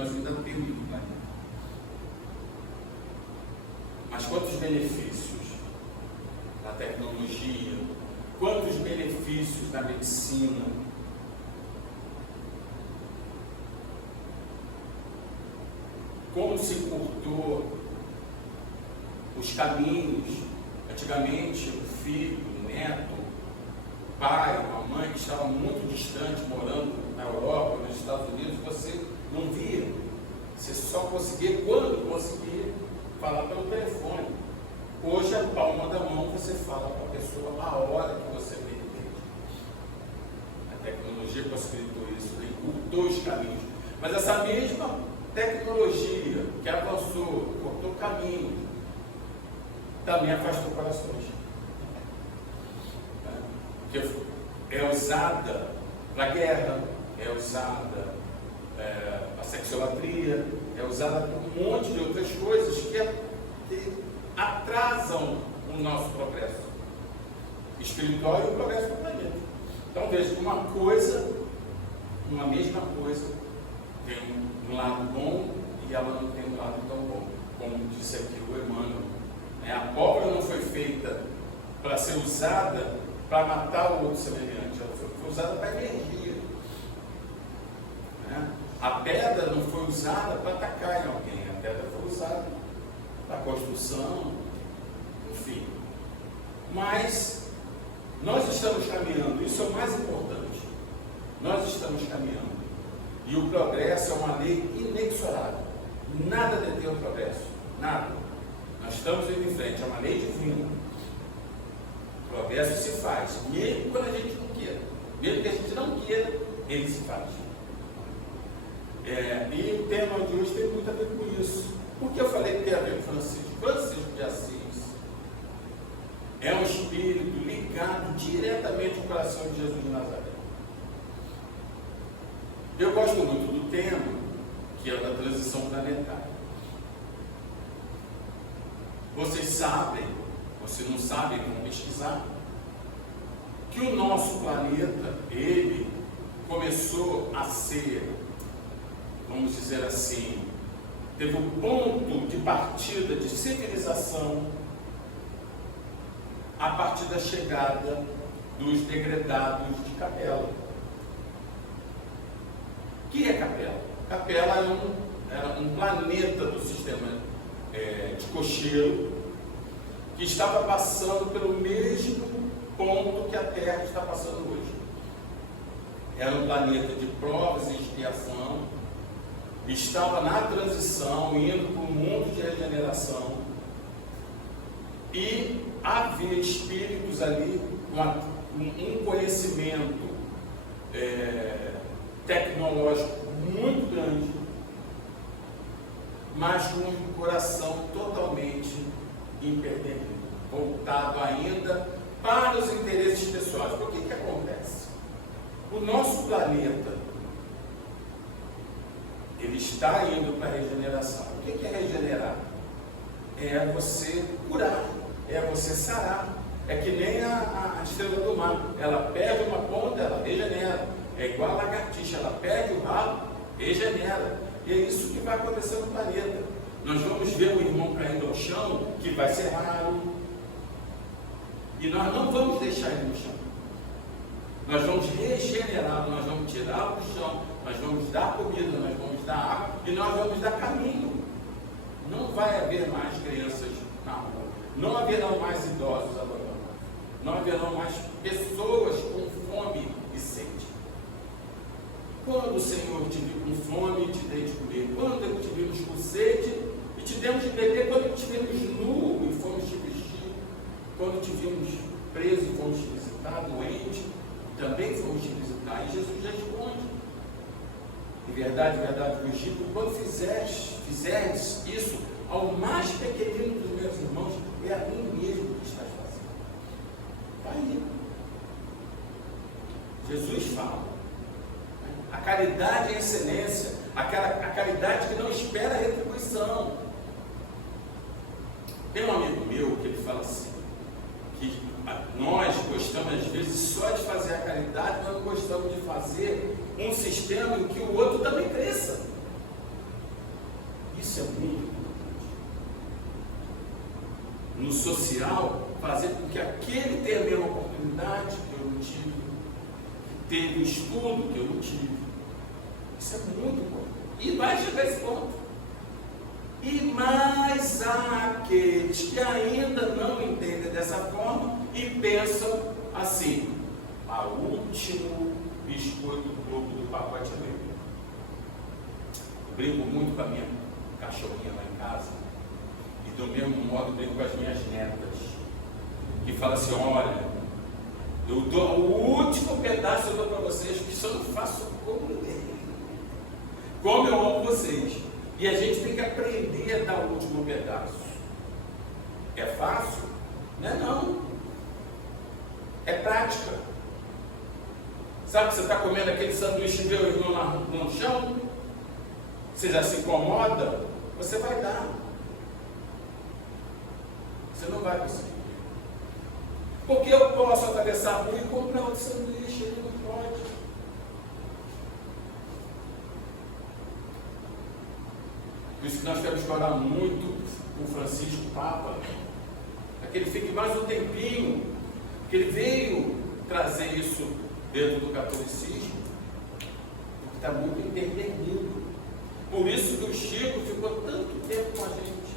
nós ainda temos no planeta. Mas quantos benefícios na tecnologia, quantos benefícios na medicina, como se encurtou os caminhos. Antigamente, o filho, o neto, o pai, a mãe que estava muito distante, morando na Europa, nos Estados Unidos, você não via. Você só conseguia, quando conseguia, falar pelo telefone. Hoje, a palma da mão, você fala com a pessoa a hora que você pretende. A tecnologia possibilitou isso, encurtou os caminhos. Mas essa mesma tecnologia que avançou, cortou caminho, também afastou corações. Porque é usada para a guerra, é usada a sexolatria, é usada por um monte de outras coisas que atrasam o nosso progresso espiritual e o progresso do planeta. Então veja que uma mesma coisa tem um lado bom e ela não tem um lado tão bom, como disse aqui o Emmanuel. A pólvora não foi feita para ser usada para matar o outro semelhante, ela foi usada para energia. A pedra não foi usada para atacar em alguém, a pedra foi usada para construção, enfim. Mas nós estamos caminhando, isso é o mais importante. Nós estamos caminhando. E o progresso é uma lei inexorável. Nada detém o progresso, nada. Nós estamos indo em frente, é uma lei divina. O progresso se faz, mesmo quando a gente não queira. Mesmo que a gente não queira, ele se faz. E o tema de hoje tem muito a ver com isso. Por que eu falei que tem a ver com Francisco? Francisco de Assis é um espírito ligado diretamente ao coração de Jesus de Nazaré. Eu gosto muito do tema, que é o da transição planetária. Vocês sabem, ou se não sabem, vão pesquisar, que o nosso planeta, ele começou a ser, vamos dizer assim, teve um ponto de partida de civilização a partir da chegada dos degredados de Capela. O que é Capela? Capela era um planeta do sistema de Cocheiro, que estava passando pelo mesmo ponto que a Terra está passando hoje. Era um planeta de provas e expiação, estava na transição, indo para um mundo de regeneração, e havia espíritos ali com um conhecimento tecnológico muito grande, mas com um coração totalmente imperdido, voltado ainda para os interesses pessoais. Por que acontece? O nosso planeta, ele está indo para a regeneração. O que é regenerar? É você curar, é você sarar. É que nem a estrela do mar, ela perde uma ponta, ela regenera. É igual a lagartixa, ela perde o rabo, regenera. E é isso que vai acontecer no planeta. Nós vamos ver o irmão caindo ao chão, que vai ser raro. E nós não vamos deixar ele no chão. Nós vamos regenerá-lo, nós vamos tirá-lo do chão, nós vamos dar comida, nós vamos dar água e nós vamos dar caminho. Não vai haver mais crianças na rua, não haverão mais idosos abandonados, não haverão mais pessoas com fome e sede. Quando o Senhor te viu com fome e te deu de comer, quando te vimos com sede e te demos de beber, quando te vimos nu e fomos te vestir, quando te vimos preso e fomos te visitar, doente, também fomos te visitar. E Jesus responde: em verdade, vos digo, quando fizerdes isso ao mais pequenino dos meus irmãos, é a mim mesmo que estás fazendo. Está aí. Jesus fala. A caridade é excelência, a caridade que não espera retribuição. Tem um amigo meu que ele fala assim, que nós gostamos às vezes só de fazer a caridade, mas não gostamos de fazer um sistema em que o outro também cresça. Isso é muito importante. No social, fazer com que aquele tenha a mesma oportunidade que eu não tive, teve o estudo que eu não tive. Isso é muito importante. E vai chegar a esse ponto. E mais há aqueles que ainda não entendem dessa forma e pensam assim: a último biscoito globo do pacote é meu. Eu brinco muito com a minha cachorrinha lá em casa, e do mesmo modo brinco com as minhas netas, que fala assim: olha, eu dou o último pedaço, eu dou para vocês, que só não faço como eu amo vocês. E a gente tem que aprender a dar o último pedaço. É fácil? Não é não. É prática. Sabe que você está comendo aquele sanduíche meu no chão? Você já se incomoda? Você vai dar. Você não vai conseguir. Porque eu posso atravessar a rua e comprar outro sanduíche, ele não pode. Por isso que nós temos que orar muito com Francisco Papa, para que ele fique mais um tempinho, porque ele veio trazer isso dentro do catolicismo, porque está muito intervenido. Por isso que o Chico ficou tanto tempo com a gente.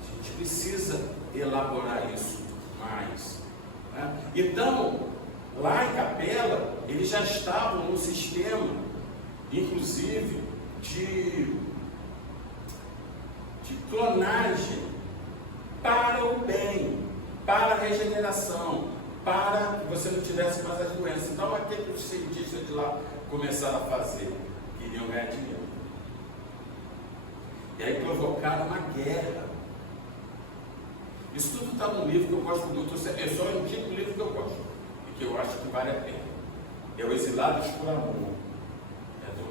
A gente precisa elaborar isso mais. Né? Então, lá em Capela, eles já estavam no sistema, inclusive, de clonagem para o bem, para a regeneração, para que você não tivesse mais as doenças. Então, aquilo que os cientistas de lá começaram a fazer, queriam ganhar dinheiro. E aí provocaram uma guerra. Isso tudo está num livro que eu gosto muito, é só um tipo de livro que eu gosto, e que eu acho que vale a pena. É O Exilados por Amor.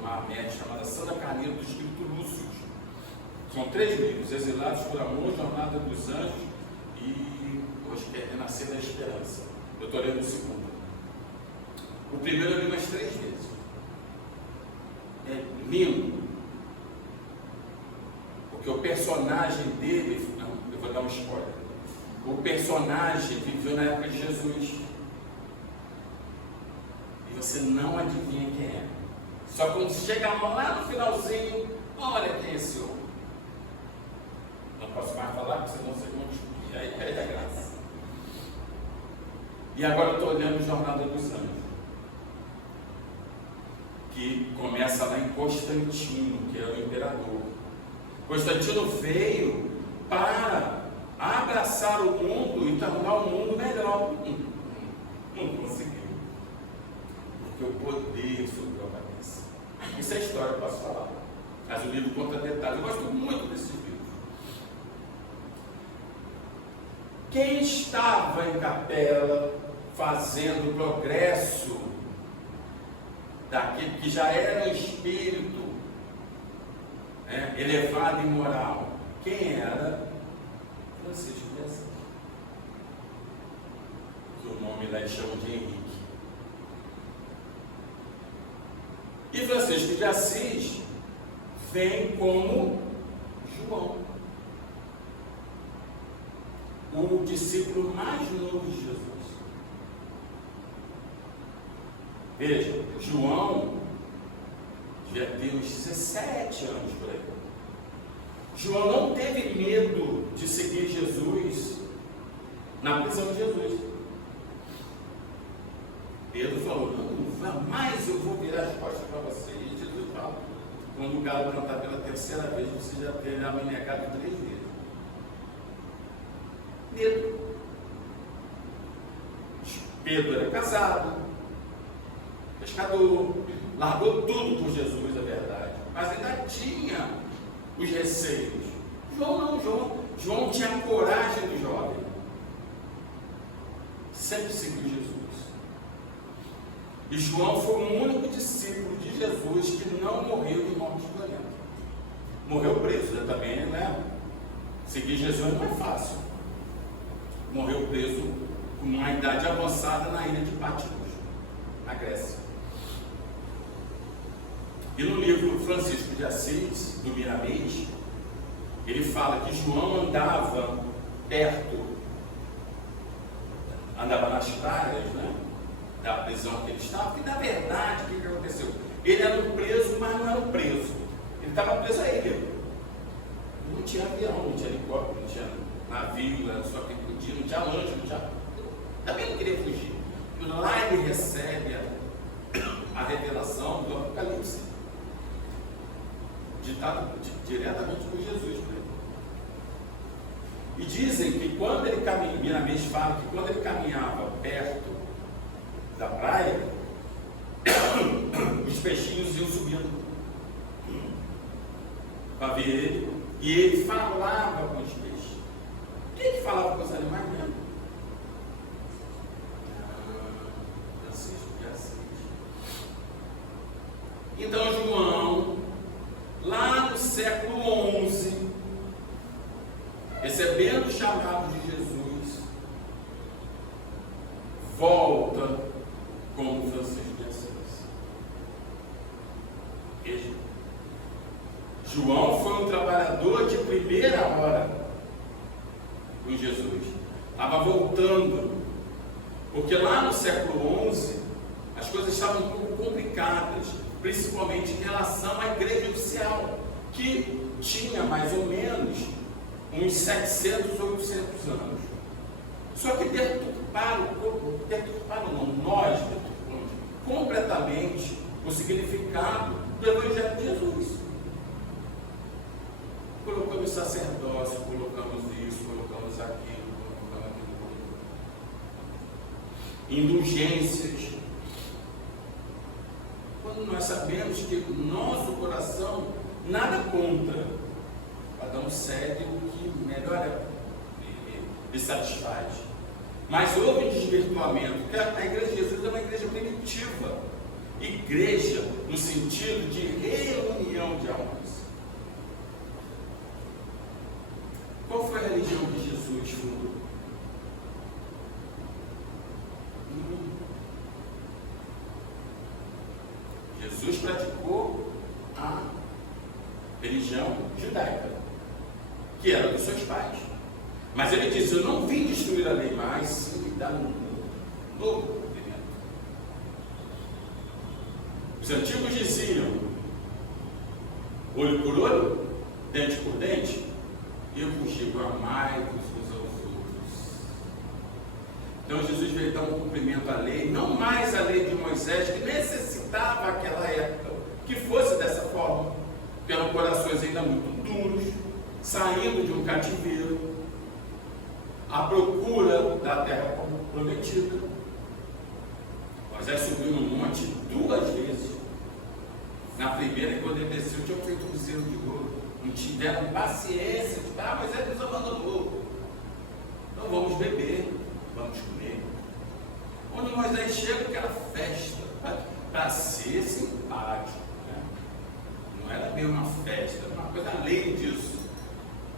Uma média chamada Sandra Carneiro, do Espírito Lúcio. São 3 livros: Exilados por Amor, Jornada dos Anjos e acho que é Renascer da Esperança. Eu estou lendo o segundo. O primeiro eu li umas 3 vezes. É lindo. Porque o personagem dele, não, eu vou dar um spoiler. O personagem viveu na época de Jesus. E você não adivinha quem é. Só quando chega lá no finalzinho, olha quem é esse homem. Não posso mais falar, porque senão vocês vão descobrir. Aí perde a graça. E agora eu estou olhando Jornada dos Anjos, que começa lá em Constantino, que é o imperador. Constantino veio para abraçar o mundo e tornar o mundo melhor. Não conseguiu. Porque o poder sobre a cabeça. Isso é história, eu posso falar. Mas o livro conta detalhes. Eu gosto muito desses livros. Quem estava em Capela fazendo progresso daquele que já era um espírito, né, elevado e moral? Quem era? Francisco de Assis. Que o nome lá eles chamam de Henrique. E Francisco de Assis vem como João, o discípulo mais novo de Jesus. Veja, João devia ter uns 17 anos por aí. João não teve medo de seguir Jesus na prisão de Jesus. Pedro falou: não, jamais eu vou virar as costas para você. E Jesus fala: quando o galo cantar pela terceira vez, você já terá me negado 3 vezes. Medo. Pedro era casado, pescador, largou tudo por Jesus, é verdade, mas ainda tinha os receios. João não, João tinha a coragem do jovem, sempre seguiu Jesus. E João foi o único discípulo de Jesus que não morreu de morte violenta. Morreu preso, né? Também, né? Seguir Jesus não é fácil. Morreu preso com uma idade avançada na ilha de Patmos, na Grécia. E no livro Francisco de Assis, do Miramês, ele fala que João andava nas praias, né, da prisão que ele estava, e na verdade, o que aconteceu? Ele era um preso, mas não era um preso. Ele estava preso a ele. Não tinha avião, não tinha helicóptero, não tinha navio, era só que podia, não tinha lanche, não tinha... Também não queria fugir. E lá ele recebe a revelação do Apocalipse, ditado diretamente por Jesus para ele. E dizem que quando ele caminhava, Miramês fala que quando ele caminhava perto da praia, os peixinhos iam subindo para ver ele, e ele falava com os peixes. Quem que falava com os animais mesmo? Francisco de Assis. Então João, lá no século XI, recebendo o chamado de Jesus, volta como Francisco de Assis. Veja, João foi um trabalhador de primeira hora com Jesus. Estava voltando, porque lá no século XI as coisas estavam um pouco complicadas, principalmente em relação à igreja oficial, que tinha mais ou menos uns 700, 800 anos. Só que deturparam nós deturpamos completamente o significado do Evangelho de Jesus. Colocamos sacerdócio, colocamos isso, colocamos aquilo, colocamos aquilo. Indulgências. Quando nós sabemos que o nosso coração nada contra, cada um segue o que melhor lhe satisfaz. Mas houve desvirtuamento, porque a igreja de Jesus é uma igreja primitiva. Igreja no sentido de reunião de almas. Qual foi a religião que Jesus fundou? Jesus praticou a religião judaica, que era dos seus pais. Mas ele diz: eu não vim destruir a lei, mas sim dar um novo cumprimento. Os antigos diziam: olho por olho, dente por dente. Eu vos digo: amai-vos uns aos outros. Então Jesus veio dar um cumprimento à lei, não mais a lei de Moisés, que necessitava aquela época que fosse dessa forma, porque eram corações ainda muito duros, saindo de um cativeiro, à procura da terra prometida. Moisés subiu no monte 2 vezes. Na primeira, quando ele desceu, tinha feito um bezerro de ouro. Não tiveram paciência de Moisés nos abandonou. Então vamos beber, vamos comer. Onde Moisés chega, aquela festa, para ser simpático, né? Não era bem uma festa, era uma coisa além disso.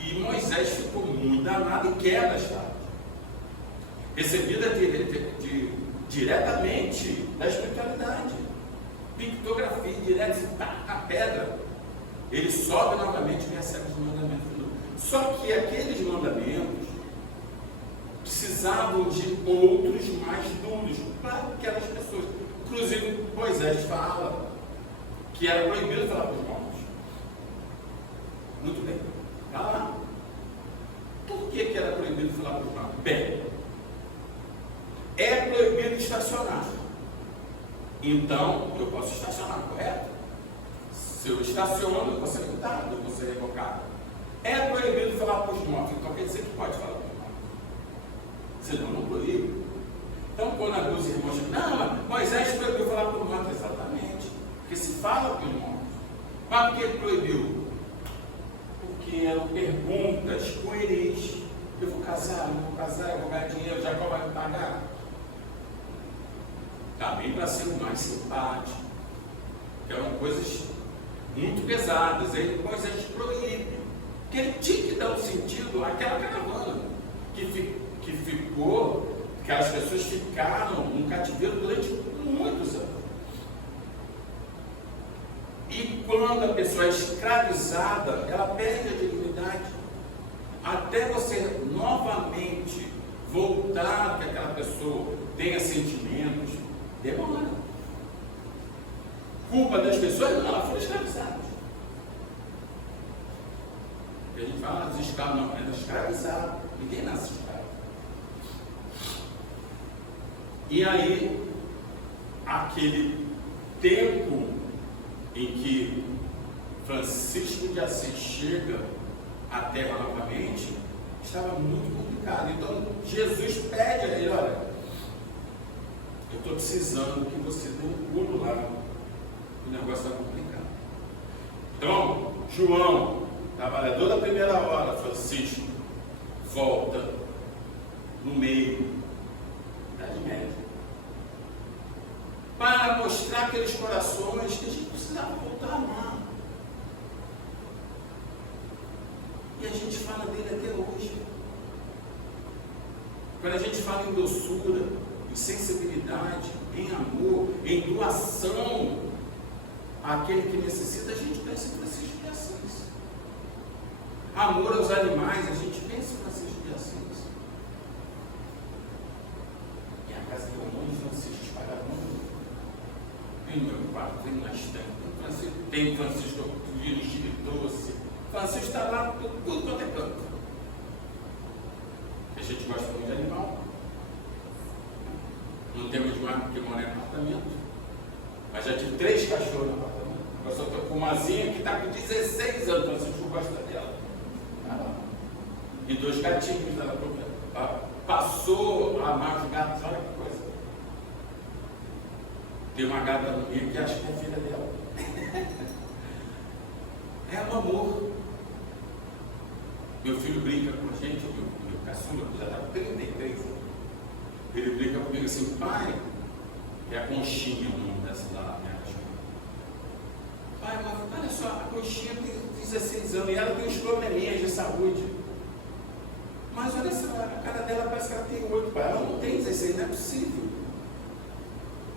E Moisés ficou muito danado e quebra a estátua, recebida diretamente da espiritualidade, pictografia direta, a pedra. Ele sobe novamente e recebe os mandamentos. Só que aqueles mandamentos precisavam de outros mais duros para aquelas pessoas. Inclusive Moisés fala que era proibido falar para os mortos. Muito bem, está lá. Por que era proibido falar para os mortos? Bem, é proibido estacionar. Então eu posso estacionar, correto? Se eu estaciono, eu vou ser multado, eu vou ser revocado. É proibido falar para os mortos, então quer dizer que pode falar para os mortos. Senão não proíbe. Então, quando alguns irmãos dizem: não, mas Moisés proibiu falar para os mortos. Exatamente, porque se fala para os mortos. Mas por que ele proibiu? Porque eram perguntas coerentes. Eu vou casar, não vou casar, eu vou ganhar dinheiro, Jacó vai me pagar. Também para ser o mais simpático. Que eram coisas muito pesadas. Aí Moisés proíbe, porque ele tinha que dar um sentido àquela caravana que ficou, que as pessoas ficaram no cativeiro durante muitos anos. E quando a pessoa é escravizada, ela perde a dignidade. Até você novamente voltar, que aquela pessoa tenha sentimentos, demora. Culpa das pessoas? Não, elas foram escravizadas. A gente fala dos escravos, não, era escravizado. Ninguém nasce escravo. E aí, aquele tempo em que Francisco de Assis chega à Terra novamente, estava muito complicado. Então, Jesus pede a ele, olha, eu estou precisando que você dê um pulo lá, o negócio está complicado. Então, João, trabalhador da primeira hora, Francisco, volta no meio da Idade Média, para mostrar aqueles corações que a gente precisava voltar a amar. E a gente fala dele até hoje. Quando a gente fala em doçura, em sensibilidade, em amor, em doação àquele que necessita, a gente pensa em Francisco de Assis. Amor aos animais, a gente pensa em Francisco de Assis. E a casa tem um monte de Francisco espalhado no mundo. Tem no meu quarto, tem na estante, tem Francisco dirigindo doce. Francisco está lá por tudo quanto é canto. A gente gosta muito de animal. Não temos mais porque morar em apartamento. Mas já tive 3 cachorros no apartamento. Agora só estou com uma zinha que está com 16 anos. Francisco gosta dela. E 2 gatinhos. Ela passou a amar os gatos. Olha que coisa. Tem uma gata minha que acha que é filha dela. É um amor. Meu filho brinca com a gente, meu caçula, que já está com 33 anos. Ele brinca comigo assim, pai, é a Conchinha, o nome dessa da minha cachorra. Pai, mas olha só, a Conchinha tem 16 anos e ela tem uns probleminhas de saúde. Mas olha só, a cara dela parece que ela tem 8, pai. Ela não tem 16, não é possível.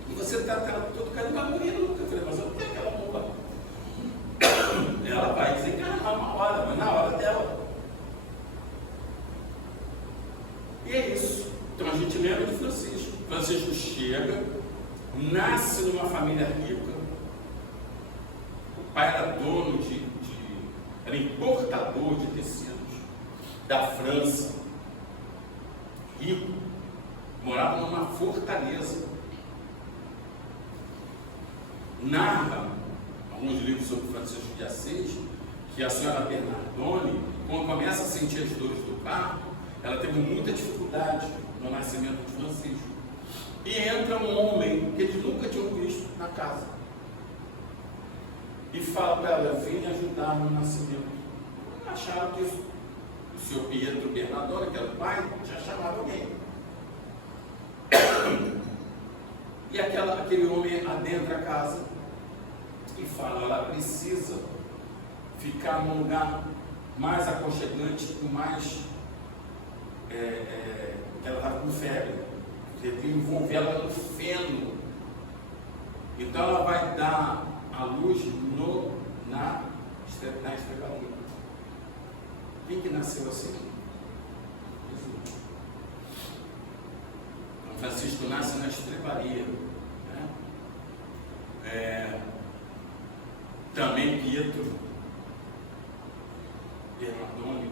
E você trata ela todo carinho, vai morrer nunca. Eu falei, mas eu não tenho aquela mula. Ela vai desencarnar uma hora, mas na hora dela. E é isso. Então a gente lembra de Francisco. Francisco chega, nasce numa família rica. O pai era dono era importador de tecidos da França. Rico. Morava numa fortaleza. Narra alguns livros sobre Francisco de Assis, que a senhora Bernardone, quando começa a sentir as dores do parto, ela teve muita dificuldade no nascimento de Francisco. E entra um homem que eles nunca tinham visto na casa. E fala para ela, eu vim ajudar no nascimento. Acharam que o senhor Pietro Bernardone, que era o pai, tinha chamado alguém. E aquele homem adentra a casa e fala, ela precisa ficar num lugar mais aconchegante, mais que ela estava com febre, tem que envolver ela no feno. Então ela vai dar a luz na estrebaria. Quem que nasceu assim? Jesus. Então Francisco nasce na estrebaria. Né? Também Pietro Bernardone.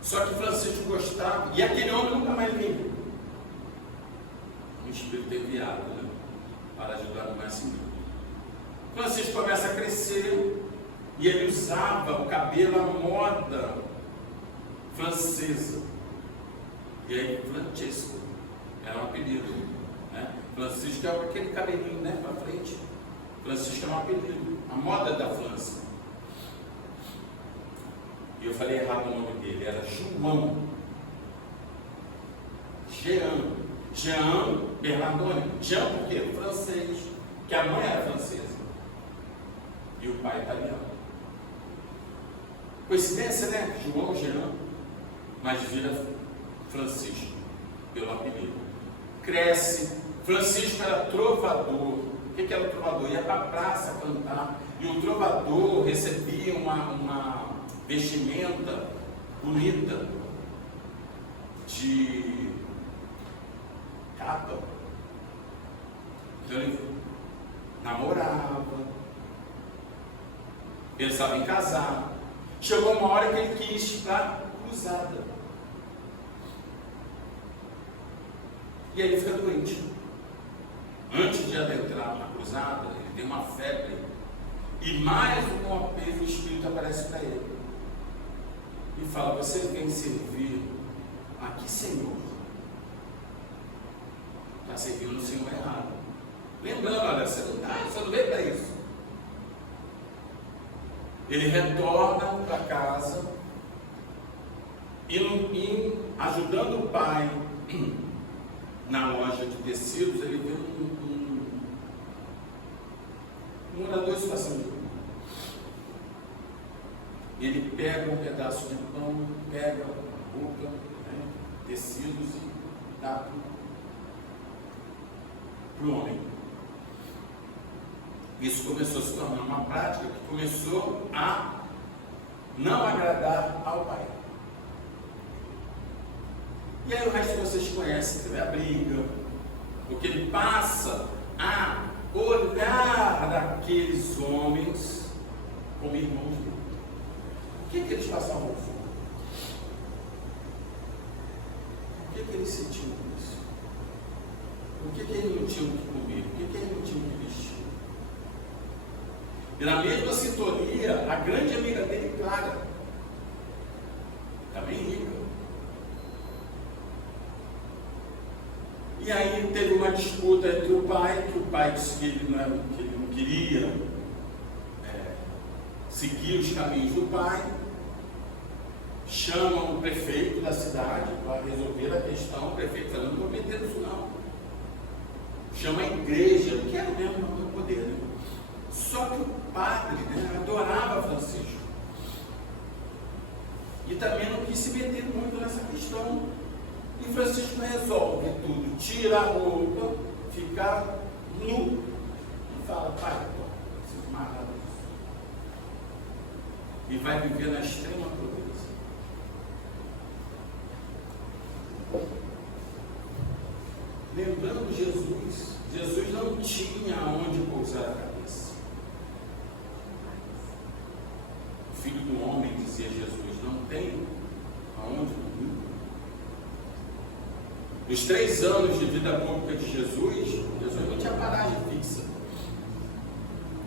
Só que Francisco gostava, e aquele homem nunca mais vinha. O Espírito enviado, né? Para ajudar no nascimento. Francisco começa a crescer e ele usava o cabelo à moda francesa. E aí Francesco era um apelido, né? Francisco é aquele cabelinho, né, para frente. Francisco é um apelido, a moda da França. E eu falei errado o nome dele, era João. Jean Bernardone. Jean por quê? Francês. Que a mãe era francesa. E o pai italiano. Coincidência, né? João, Jean. Mas vira Francisco, pelo apelido. Cresce, Francisco era trovador. O que era o trovador? Ia para a praça cantar. E o trovador recebia uma vestimenta bonita de capa. Então ele namorava, pensava em casar. Chegou uma hora que ele quis para a cruzada. E aí ele fica doente. Antes de adentrar na cruzada, ele tem uma febre. E mais uma vez o Espírito aparece para ele. E fala: você vem servir a que Senhor? Está servindo o Senhor errado. Lembrando, olha, você não veio para isso. Ele retorna para casa e ajudando o pai na loja de tecidos, ele vê um morador em situação de rua. Ele pega um pedaço de pão, pega a roupa, tecidos e dá para o homem. Isso começou a se tornar uma prática que começou a não agradar ao pai. E aí o resto vocês conhecem, teve a briga, porque ele passa a olhar daqueles homens como irmãos dele. O que eles passavam fome? O que ele sentiu com isso? Por que ele não tinha o que comer? Por que ele não tinha o que vestir? E na mesma sintonia, a grande amiga dele, Clara, também rica. E aí teve uma disputa entre o pai, que o pai disse que ele não queria seguir os caminhos do pai. Chama o prefeito da cidade para resolver a questão. O prefeito falou: não vou meter isso não. Chama a igreja, que era o mesmo do poder, né? Só que o padre, adorava Francisco. E também não quis se meter muito nessa questão. E Francisco resolve tudo, tira a roupa, fica nu e fala: pai, não preciso mais nada disso. E vai viver na extrema pobreza. Lembrando Jesus, Jesus não tinha aonde pousar a cabeça. O Filho do Homem, dizia Jesus, não tem aonde dormir. Nos 3 anos de vida pública de Jesus não tinha paragem fixa.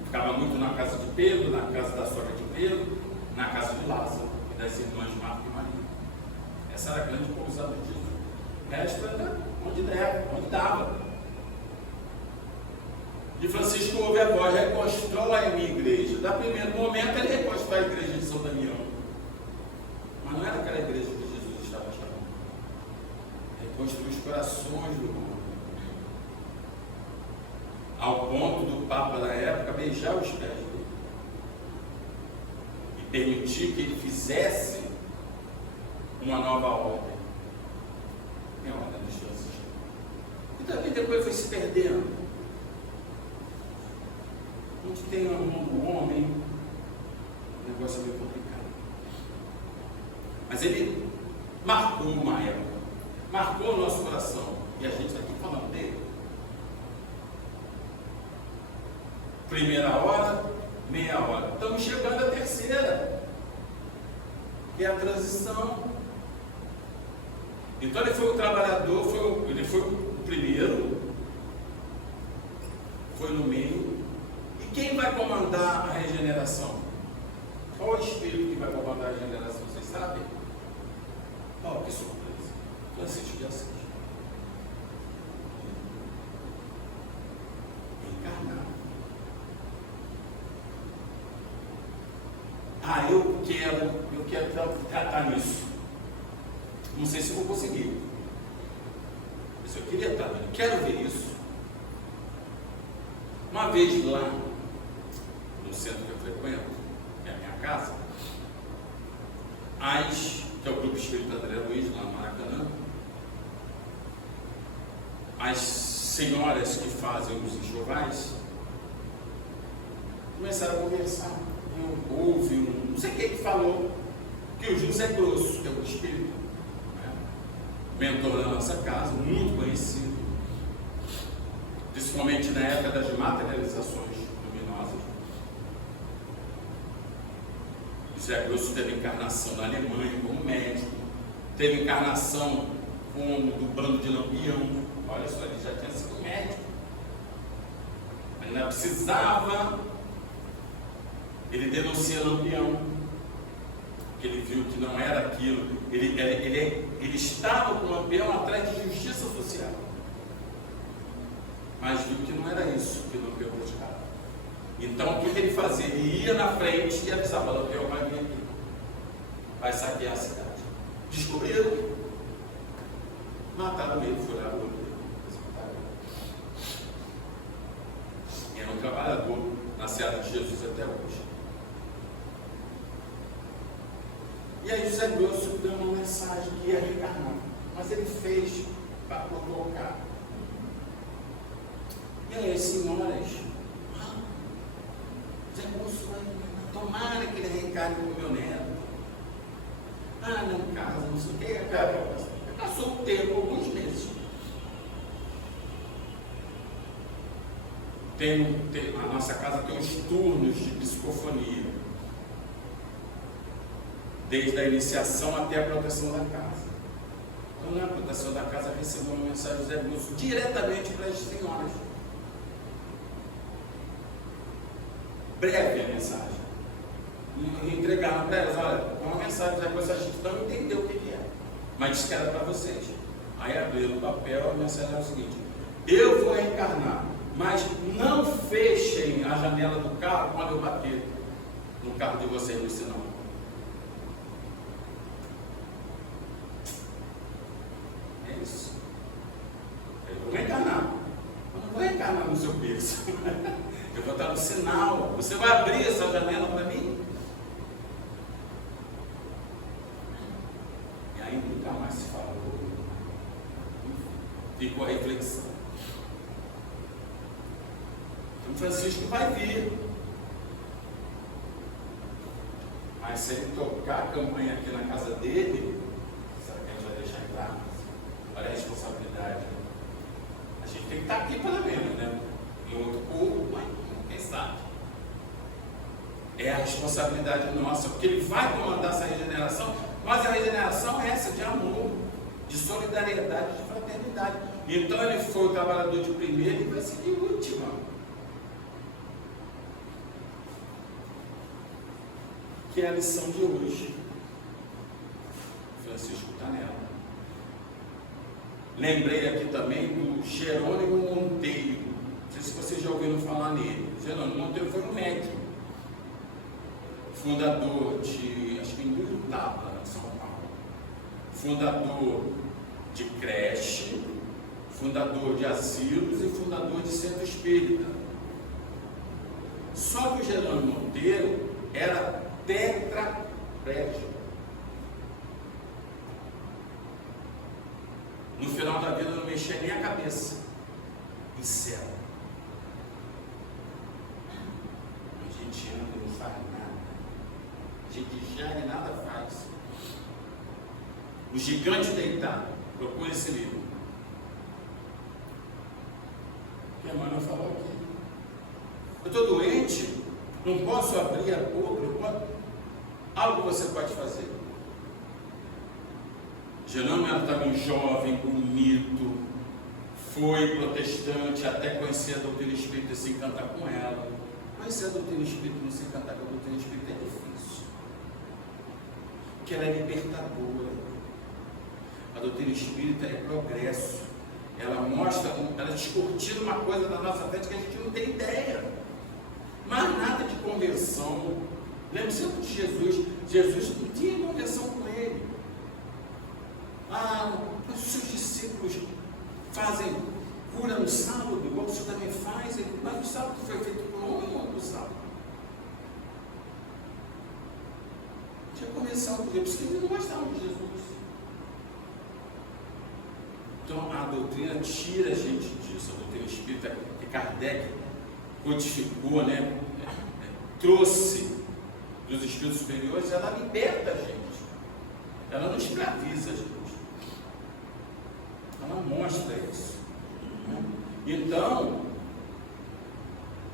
Ficava muito na casa de Pedro, na casa da sogra de Pedro, na casa de Lázaro e das irmãs Marta e Maria. Essa era a grande pousada de Jesus. O resto era onde der, onde dava. E Francisco ouve a voz: reconstrói a minha igreja. Da primeiro momento ele reconstrói a igreja de São Damião. Mas não era aquela igreja que Jesus estava chamando. Reconstruiu os corações do mundo. Ao ponto do Papa da época beijar os pés dele. E permitir que ele fizesse uma nova ordem. É a ordem dos franciscanos. E também depois foi se perdendo. Onde tem a mão do homem, o negócio é meio complicado. Mas ele marcou uma época, marcou o nosso coração. E a gente está aqui falando dele. Primeira hora, meia hora. Estamos chegando à terceira, que é a transição. Então ele foi o trabalhador, ele foi o primeiro, foi no meio. E quem vai comandar a regeneração? Qual é o espírito que vai comandar a regeneração? Vocês sabem? Oh, que surpresa! Francisco de Assis. Encarnado. Eu quero tratar nisso. Não sei se vou conseguir. Mas eu queria estar vendo. Quero ver isso. Uma vez lá, no centro que eu frequento, que é a minha casa, que é o Grupo Espírita André Luiz, lá no Maracanã, às senhoras que fazem os enxovais começaram a conversar. Houve não sei quem que falou que o José Grosso, que é o espírito, né, mentor da nossa casa, muito conhecido, principalmente na época das materializações luminosas. José Grosso teve encarnação na Alemanha como médico, teve encarnação como do bando de Lampião. Olha só, ele já tinha sido médico, mas não precisava. Ele denuncia Lampião, que ele viu que não era aquilo. Ele estava com Lampião atrás de justiça social, mas viu que não era isso que Lampião buscava. Então o que ele fazia? Ele ia na frente e avisava: Lampião vai vir aqui, vai saquear a cidade. Descobriram, mataram ele, furaram ele. Era um trabalhador na Seara de Jesus até hoje. E aí José Grosso deu uma mensagem que ia reencarnar, mas ele fez para provocar. E aí as senhoras, José Grosso vai, tomara que ele reencarne com o meu neto. Não casa, não sei o que. Passou o tempo, alguns meses. A nossa casa tem uns turnos de psicofonia, desde a iniciação até a proteção da casa. Então, na proteção da casa, recebeu uma mensagem do Zé Grosso diretamente para as senhoras. Breve a mensagem. E entregaram para elas: olha, é uma mensagem do Zé Grosso, a gente não entendeu o que é, mas disse que era para vocês. Aí abriram o papel, a mensagem era o seguinte: eu vou reencarnar, mas não fechem a janela do carro quando eu bater no carro de vocês no sinal. É isso. Eu vou reencarnar. Eu não vou reencarnar no seu berço. Eu vou estar no sinal. Você vai abrir essa janela para mim? E aí nunca mais se falou. Ficou a reflexão. Então Francisco vai vir. Mas se ele tocar a campanha aqui na casa dele, será que a gente vai deixar entrar? Olha a responsabilidade. A gente tem que estar aqui pelo menos, né? Em outro corpo, mas quem sabe? É a responsabilidade nossa, porque ele vai comandar essa regeneração, mas a regeneração é essa de amor, de solidariedade, de fraternidade. Então ele foi o trabalhador de primeira e vai ser de última. Que é a lição de hoje. Francisco está nela. Lembrei aqui também do Jerônimo Monteiro. Não sei se vocês já ouviram falar nele. Jerônimo Monteiro foi um médico, fundador de, acho que em Uruçaba, São Paulo, fundador de creche, fundador de asilos e fundador de centro espírita. Só que o Jerônimo Monteiro era tetraplégico. No final da vida não mexia nem a cabeça. Em céu. A gente anda e não faz nada. A gente gera e nada faz. O Gigante Deitado. Procure esse livro. Que a Emmanuel falou aqui. Eu estou doente, não posso abrir a boca. Algo você pode fazer. Jerônimo era também jovem, bonito, foi protestante, até conhecer a doutrina espírita e se encantar com ela. Mas se a doutrina espírita não se encantar com a doutrina espírita é difícil. Porque ela é libertadora. A doutrina espírita é progresso. Ela mostra, ela descortina uma coisa da nossa fé que a gente não tem ideia. Mas nada de conversão. Lembra sempre de Jesus. Jesus não tinha conversão com ele. Os seus discípulos fazem cura no sábado, igual o senhor também faz. Mas o sábado foi feito por homem ou por sábado? Tinha conversão com Deus, porque eles não gostavam de Jesus. Então a doutrina tira a gente disso. A doutrina espírita que Kardec codificou, né? Trouxe dos espíritos superiores, ela liberta a gente, ela não escraviza a gente, ela mostra isso, né? Então,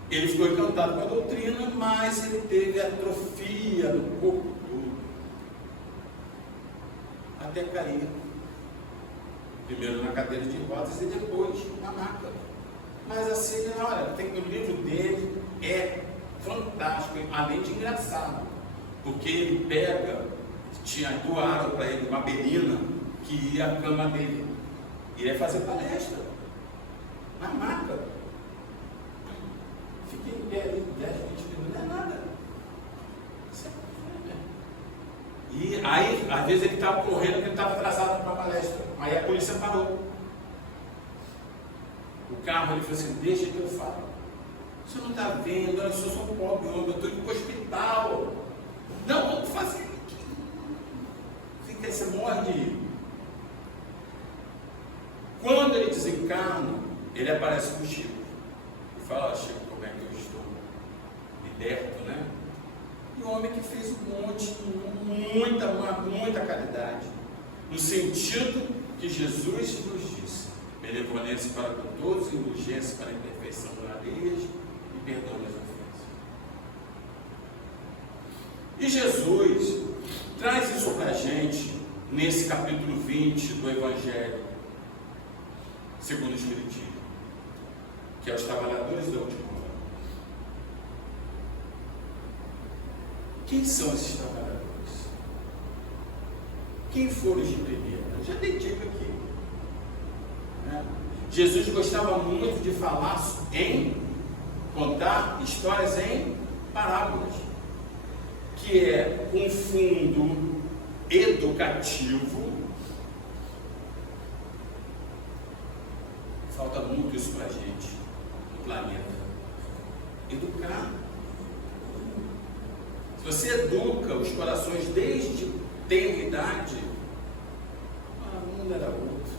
ele ficou encantado com a doutrina, mas ele teve atrofia no corpo todo, até cair, primeiro na cadeira de rodas e depois na maca. Mas assim, olha, tem o livro dele é fantástico, além de engraçado, porque ele pega, doaram para ele uma berina que ia à cama dele, ele ia fazer palestra na maca, fiquei em pé ali 10, 20 minutos, não é nada. E aí, às vezes ele estava correndo porque ele estava atrasado para a palestra, aí a polícia parou o carro, ele falou assim, deixa que eu falo. Você não está vendo, eu sou um pobre homem, eu estou indo para o hospital. Não, vamos fazer. Você morre de rir. Quando ele desencarna, ele aparece com o Chico. E fala, Chico, como é que eu estou? Liberto, né? E o homem que fez um monte, muita caridade. No sentido que Jesus nos disse, benevolência para com todos, indulgência para a imperfeição das alheias, perdão das ofensas. E Jesus traz isso para a gente nesse capítulo 20 do Evangelho segundo o Espiritismo, que é os trabalhadores da última hora. Quem são esses trabalhadores? Quem foram os de primeira? Eu já dei dica aqui, né? Jesus gostava muito de falar contar histórias em parábolas, que é um fundo educativo. Falta muito isso para a gente no planeta. Educar. Se você educa os corações desde tenra idade, o mundo era outro.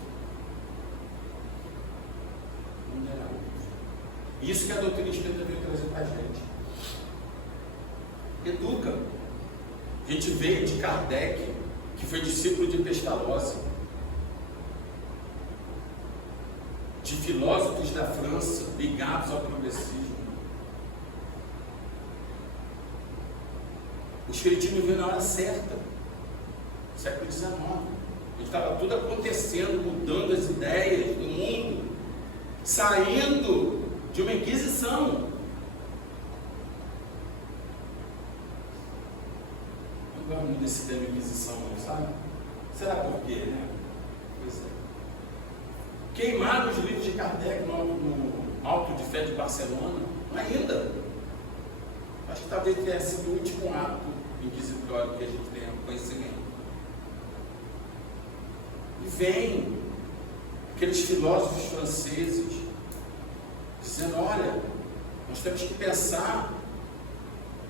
O mundo era outro. Isso que a doutrina espírita veio trazer para a gente. Educa. A gente veio de Kardec, que foi discípulo de Pestalozzi, de filósofos da França ligados ao progressismo. O espiritismo veio na hora certa, século XIX. Estava tudo acontecendo, mudando as ideias do mundo, saindo de uma inquisição. Não gosto muito desse termo inquisição, não, sabe? Será por quê, né? Pois é. Queimaram os livros de Kardec no Alto de Fé de Barcelona, ainda. Acho que talvez tenha sido o último ato inquisitório que a gente tenha conhecimento. E vem aqueles filósofos franceses dizendo, olha, nós temos que pensar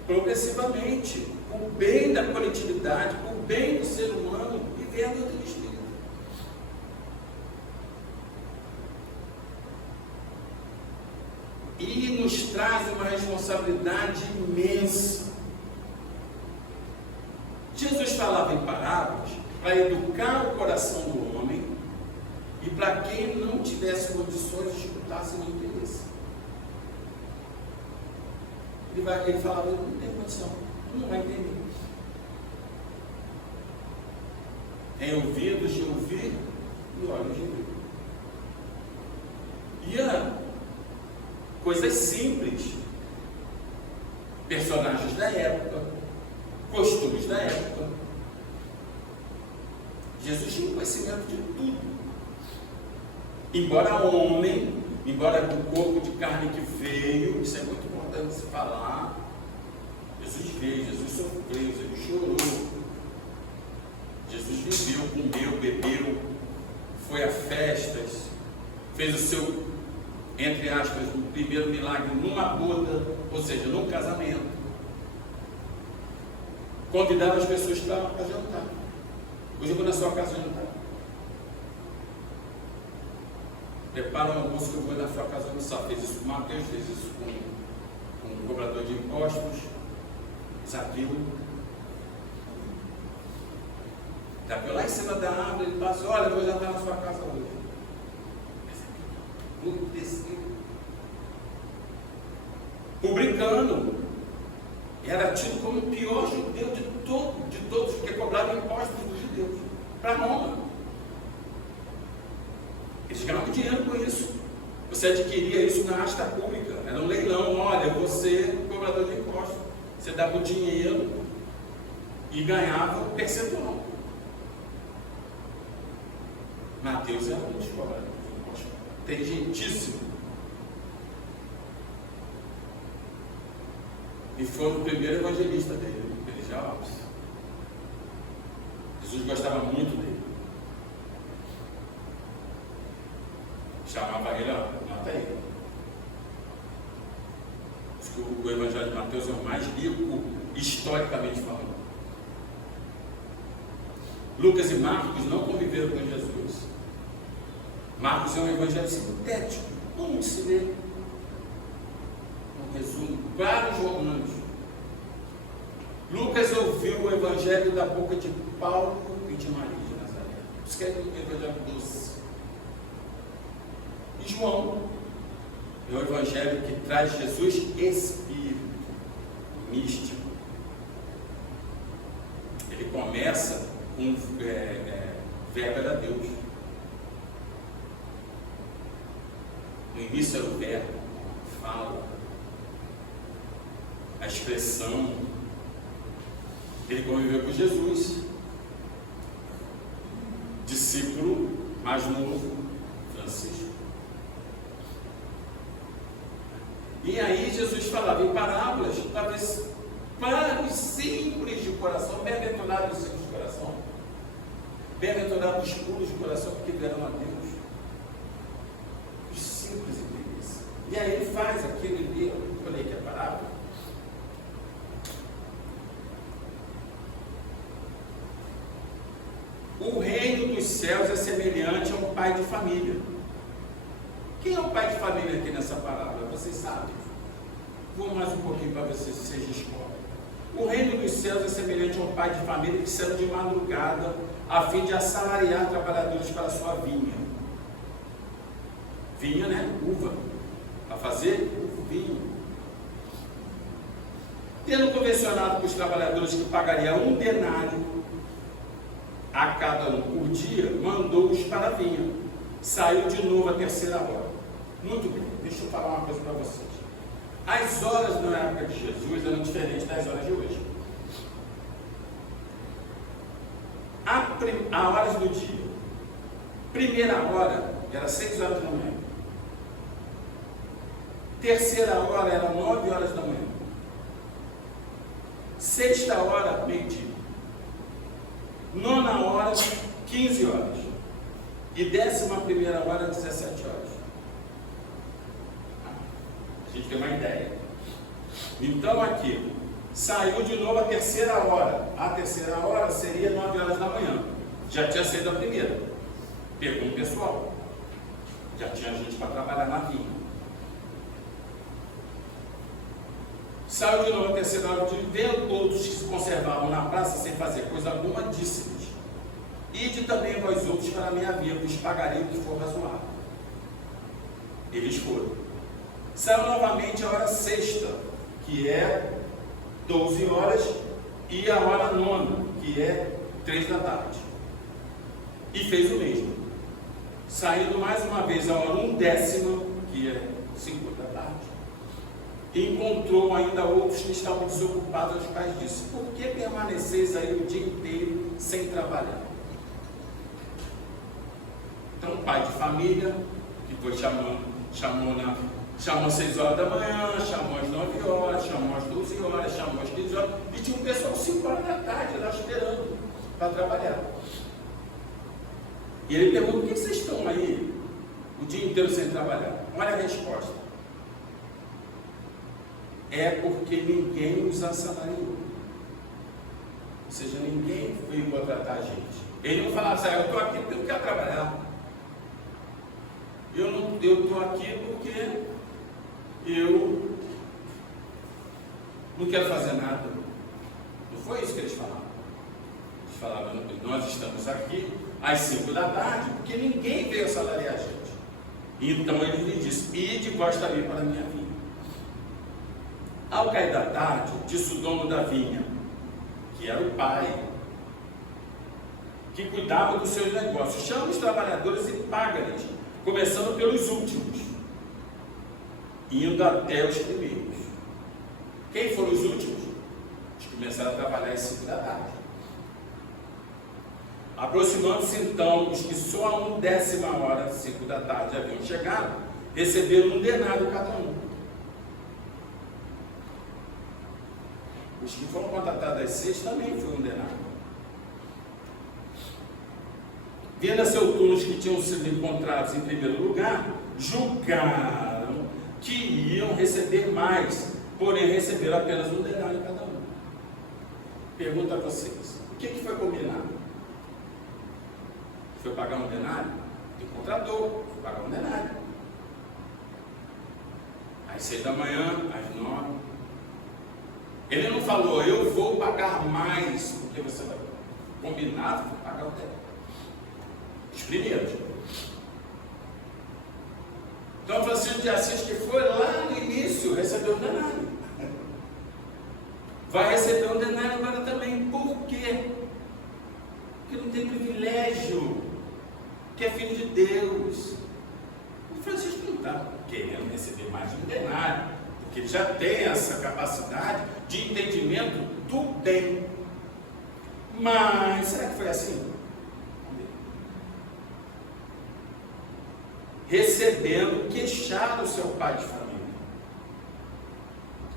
progressivamente, o bem da coletividade, o bem do ser humano, e ver a doutrina espírita. E nos traz uma responsabilidade imensa. Jesus falava em parábolas para educar o coração do homem e para quem não tivesse condições de escutar sem interesse. Ele falava, não tem condição, não vai entender. Em ouvidos de ouvir e olhos de ver. E coisas simples, personagens da época, costumes da época. Jesus tinha conhecimento de tudo. Embora homem, embora do corpo de carne que veio, isso é muito importante se falar. Jesus veio, Jesus sofreu, Jesus chorou. Jesus viveu, comeu, bebeu, foi a festas, fez o seu, entre aspas, o primeiro milagre numa boda, ou seja, num casamento. Convidava as pessoas para jantar. Hoje eu vou na sua casa jantar. prepara um almoço que eu vou na sua casa almoçar. Fez isso com Mateus, fez isso com o cobrador de impostos, Zaqueu. Zaqueu lá em cima da árvore, ele passou, olha, eu vou jantar na sua casa hoje. Tudo desceu. Publicano era tido como o pior judeu de todos, porque cobrava impostos dos judeus para Roma. Eles ganhavam dinheiro com isso. Você adquiria isso na asta pública, era um leilão. Olha, você cobrador de impostos, você dava o dinheiro e ganhava um percentual. Mateus era um dos cobradores de impostos, inteligentíssimo. E foi o primeiro evangelista dele, ele já Alves. Jesus gostava muito dele. Chamava ele, nota aí. Diz que o Evangelho de Mateus é o mais rico, historicamente falando. Lucas e Marcos não conviveram com Jesus. Marcos é um evangelho sintético, como se lê. Um resumo, vários romanos. Lucas ouviu o evangelho da boca de Paulo e de Maria de Nazaré. Isso que é o evangelho doce. E João é o evangelho que traz Jesus espírito, místico. Ele começa com verbo era Deus. No início era o verbo, fala, a expressão. Ele conviveu com Jesus, discípulo mais novo, Francisco. E aí Jesus falava em parábolas, talvez para os simples de coração, bem-aventurados os simples de coração, bem-aventurados os puros de coração, porque verão a Deus. Os simples entendem. E aí ele faz aquilo e lê, eu falei que é parábola. O reino dos céus é semelhante a um pai de família. Quem é o pai de família aqui nessa parábola? Vocês sabem? Vou mais um pouquinho para ver se vocês descobrem. O reino dos céus é semelhante a um pai de família que saiu de madrugada a fim de assalariar trabalhadores para a sua vinha. Vinha, né? Uva. Para fazer vinho. Tendo convencionado com os trabalhadores que pagaria 1 denário a cada um por dia, mandou-os para a vinha. Saiu de novo a 3ª hora. Muito bem, deixa eu falar uma coisa para vocês. As horas na época de Jesus eram diferentes das horas de hoje. A horas do dia. Primeira hora era 6 horas da manhã. Terceira hora era 9 horas da manhã. Sexta hora, meio-dia. 9ª hora, 15 horas. E 11ª hora, 17 horas. A gente tem uma ideia. Então aqui, saiu de novo a 3ª hora. A 3ª hora seria 9 horas da manhã. Já tinha saído a primeira. Pegou um pessoal. Já tinha gente para trabalhar na vinha. Saiu de novo a 3ª hora, vendo todos que se conservavam na praça sem fazer coisa alguma, disse-lhes: ide também vós outros para a minha vinha, vos pagarei o que for razoável. Eles foram. Saiu novamente a hora sexta, que é 12 horas, e a hora 9ª, que é 3 da tarde. E fez o mesmo. Saindo mais uma vez a hora 1/10, que é 5 da tarde. Encontrou ainda outros que estavam desocupados, aos quais disse: por que permaneceis aí o dia inteiro sem trabalhar? Então, o pai de família, que foi chamou às 6 horas da manhã, chamou às 9 horas, chamou às 12 horas, chamou às 15 horas, e tinha um pessoal às 5 horas da tarde lá esperando para trabalhar. E ele perguntou: por que vocês estão aí o dia inteiro sem trabalhar? Olha a resposta: é porque ninguém os assalariou. Ou seja, ninguém veio contratar a gente. Ele não falava assim: eu estou aqui porque eu quero trabalhar. eu estou aqui porque eu não quero fazer nada. Não foi isso que eles falaram. Eles falaram, nós estamos aqui às 5 da tarde, porque ninguém veio assalariar a gente. Então ele lhe disse, ide vós também para a minha vinha. Ao cair da tarde, disse o dono da vinha, que era o pai, que cuidava dos seus negócios, chama os trabalhadores e paga-lhes, começando pelos últimos, indo até os primeiros. Quem foram os últimos? Os que começaram a trabalhar às 5 da tarde. Aproximando-se então os que só a 1/10, 5 da tarde, haviam chegado, receberam 1 denário cada um. Os que foram contratados às 6 também foi 1 denário. Vendo a seu turno os que tinham sido encontrados em primeiro lugar, julgaram que iam receber mais, porém receberam apenas 1 denário cada um. Pergunto a vocês, o que foi combinado? Foi pagar 1 denário? O contratou, foi pagar 1 denário. Às 6 da manhã, às 9. Ele não falou, eu vou pagar mais, porque você vai. Combinado, foi pagar 1 denário. Os primeiros. Então, Francisco de Assis, que foi lá no início, recebeu 1 denário. Vai receber 1 denário agora também. Por quê? Porque não tem privilégio, que é filho de Deus. O Francisco não está querendo receber mais de 1 denário, porque ele já tem essa capacidade de entendimento do bem. Mas, será que foi assim? Recebendo, queixaram o seu pai de família.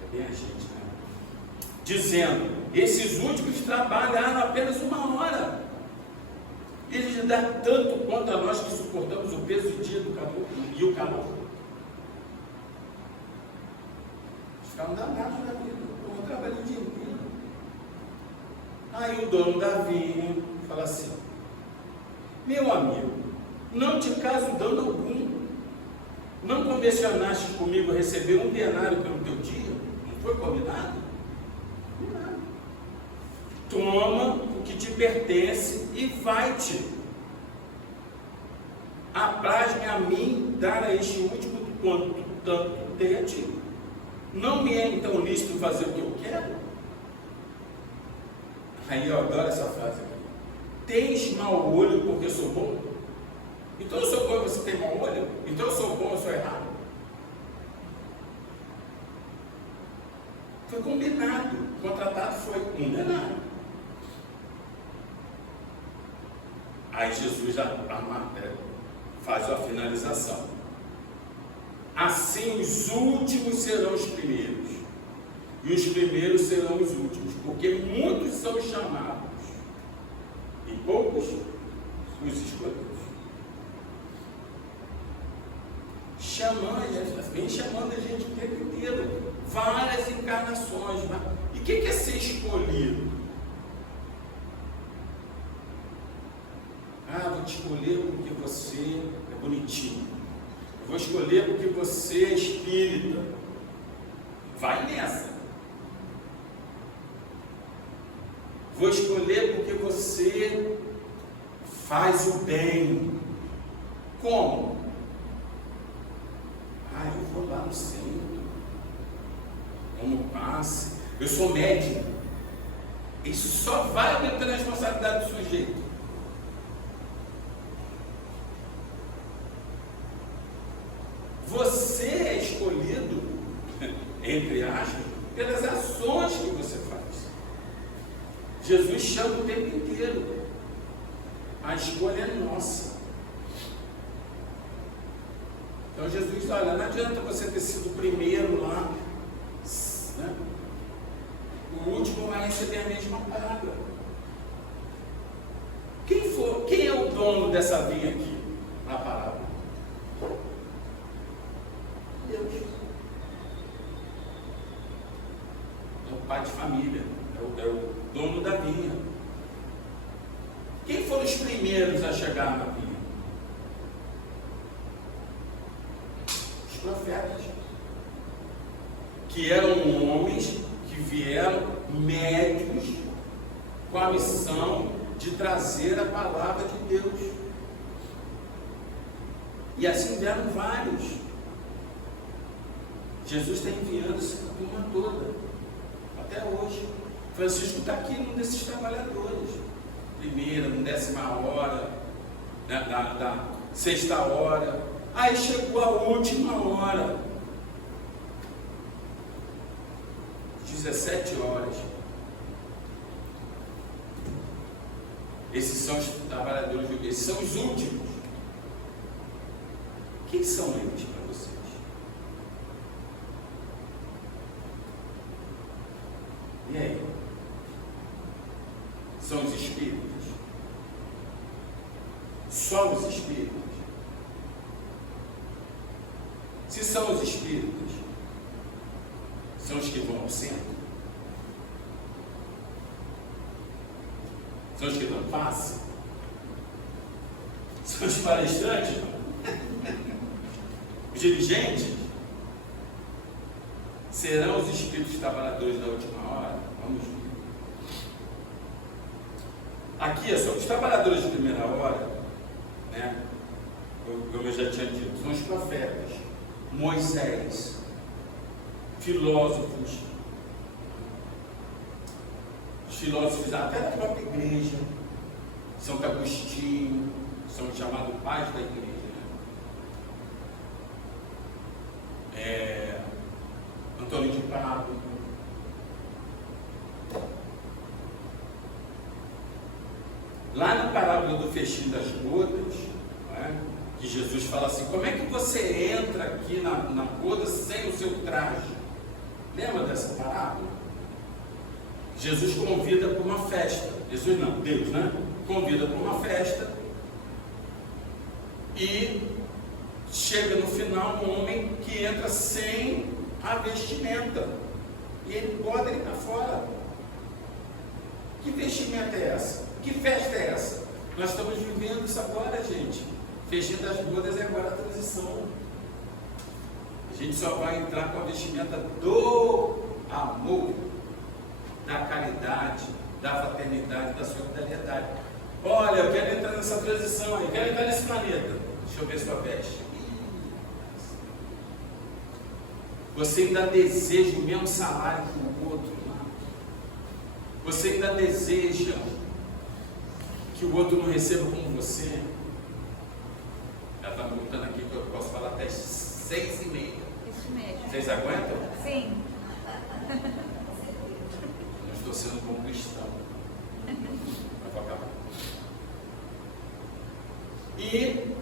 É bem a gente, né? Dizendo, esses últimos trabalharam apenas 1 hora. Eles lhe dão tanto quanto a nós que suportamos o peso do dia do calor e o calor. Ficaram danados da vida, eu trabalhei o dia inteiro. Aí o dono da vinha fala assim, meu amigo, não te caso dano algum. Não convencionaste comigo receber 1 denário pelo teu dia? Não foi combinado? Combinado. Toma o que te pertence e vai-te. Apraz-me a mim dar a este último quanto tanto dei a ti. Não me é então lícito fazer o que eu quero? Aí eu adoro essa frase aqui. Tens mau olho porque sou bom? Então eu sou bom e você tem mau olho? Então eu sou bom e eu sou errado? Foi combinado. O contratado foi 1 denário. Aí Jesus já faz a finalização. Assim os últimos serão os primeiros, e os primeiros serão os últimos, porque muitos são chamados, e poucos os escolhidos. Vem chamando a gente o tempo inteiro, várias encarnações. E o que é ser escolhido? Vou te escolher porque você é bonitinho. Eu vou escolher porque você é espírita. Vai nessa. Vou escolher porque você faz o bem. Como? Eu vou lá no centro, como passe, eu sou médium. Isso só vai aumentando a responsabilidade do sujeito. Você é escolhido, entre aspas, pelas ações que você faz. Jesus chama o tempo inteiro. A escolha é nossa. Então Jesus diz, olha, não adianta você ter sido o primeiro lá, né? O último vai receber a mesma paga. Quem é o dono dessa vinha aqui, na parábola? Deus. É o pai de família, é o dono da vinha. Quem foram os primeiros a chegar na vinha? que eram homens que vieram médios com a missão de trazer a palavra de Deus. E assim vieram vários. Jesus está enviando essa turma toda, até hoje. Francisco está aqui num desses trabalhadores. Primeira, na 10ª hora, da 6ª hora. Aí chegou a última hora, 17 horas. Esses são os trabalhadores, esses são os últimos. Quem são eles para vocês? E aí? São os espíritos? Só os espíritos? Se são os espíritos, são os que vão ao centro? São os que não passam? São os palestrantes? Os dirigentes? Serão os espíritos trabalhadores da última hora? Vamos ver. Aqui é só os trabalhadores de primeira hora, né? Como eu já tinha dito, são os profetas, Moisés, filósofos, os filósofos até da própria igreja, Santo Agostinho, são chamados pais da igreja, né? Antônio de Pádua. Lá na parábola do festim das bodas, né, que Jesus fala assim: como é que você entra aqui na boda sem o seu traje? Lembra dessa parábola? Jesus convida para uma festa. Jesus não, Deus, né? Convida para uma festa. E chega no final um homem que entra sem a vestimenta. E ele bota ele para fora. Que vestimenta é essa? Que festa é essa? Nós estamos vivendo isso agora, gente. Festim das bodas é agora a transição. A gente só vai entrar com a vestimenta do amor, da caridade, da fraternidade, da solidariedade. Olha, eu quero entrar nessa transição aí, quero entrar nesse planeta. Deixa eu ver sua veste. Você ainda deseja o mesmo salário que o outro. Você ainda deseja que o outro não receba como você. Ela está me perguntando aqui que eu posso falar até 6h30. Isso mesmo. Vocês aguentam? Sim. Eu estou sendo um bom cristão. Mas vou acabar. E